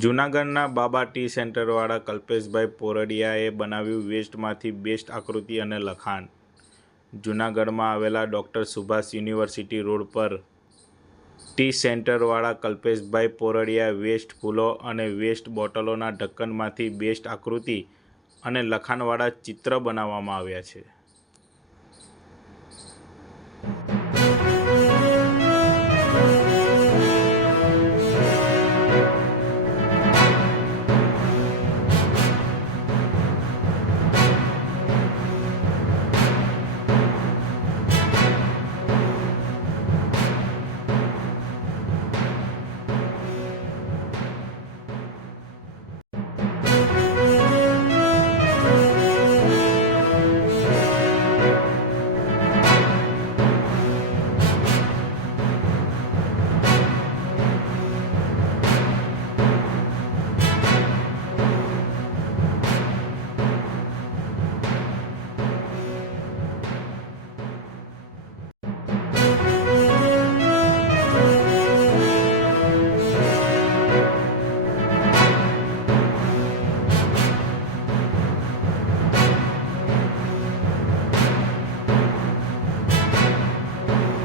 જૂનાગઢના બાબા ટી સેન્ટરવાળા કલ્પેશભાઈ પોરડિયાએ બનાવ્યું વેસ્ટમાંથી બેસ્ટ આકૃતિ અને લખાણ. જૂનાગઢમાં આવેલા ડૉક્ટર સુભાષ યુનિવર્સિટી રોડ પર ટી સેન્ટરવાળા કલ્પેશભાઈ પોરડિયાએ વેસ્ટ ફૂલો અને વેસ્ટ બોટલોના ઢક્કનમાંથી બેસ્ટ આકૃતિ અને લખાણવાળા ચિત્ર બનાવવામાં આવ્યા છે.